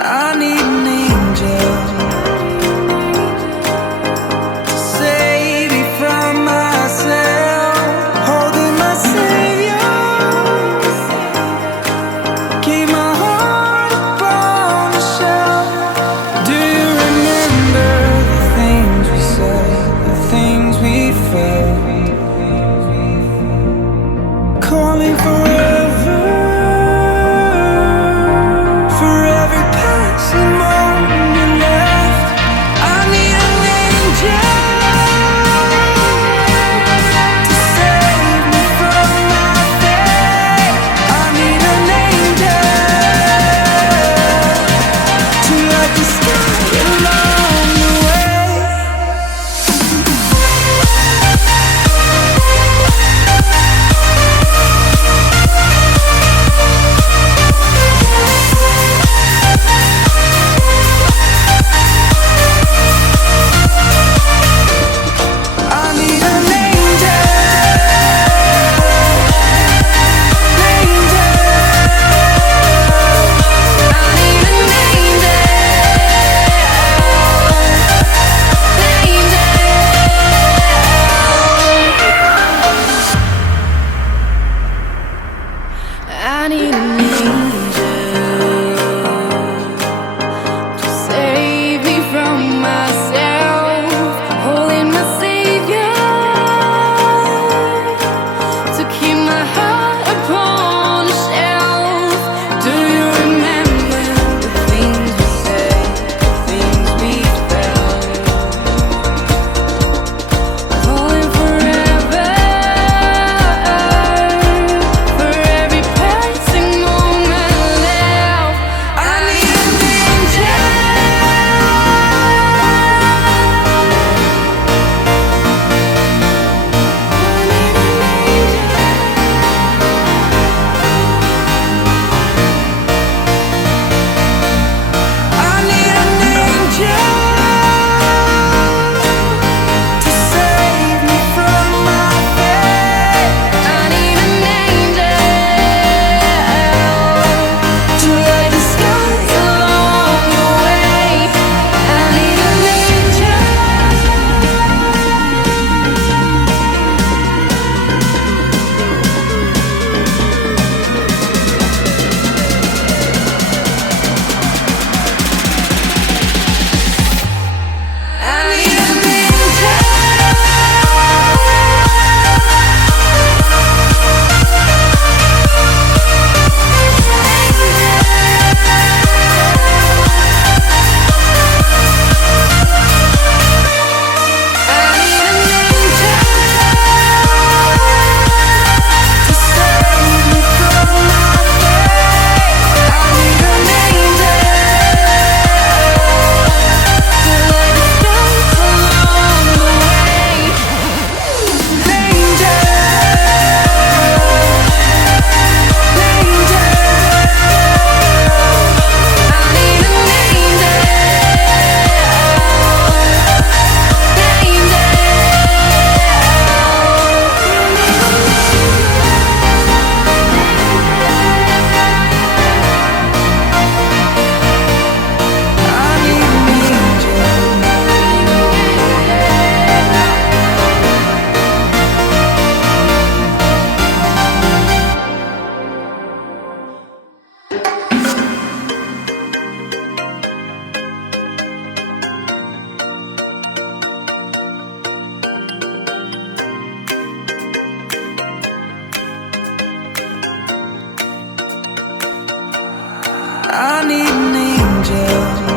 I need an angel to save me from myself, holding my savior, keep my heart upon the shelf. Do you remember the things we said, the things we felt, calling forever, for every passing moment left? I need an angel to save me from my fate. I need an angel to light the sky along the way. I need an angel to save me from myself, holding my savior, to keep my heart upon a shelf. Do you remember the things we said, the things we felt, calling forever, for every passing moment left? I need an angel. I need an angel to save me from my fate. I need an angel to light the sky along the way. I need an angel. I need an angel. I need an angel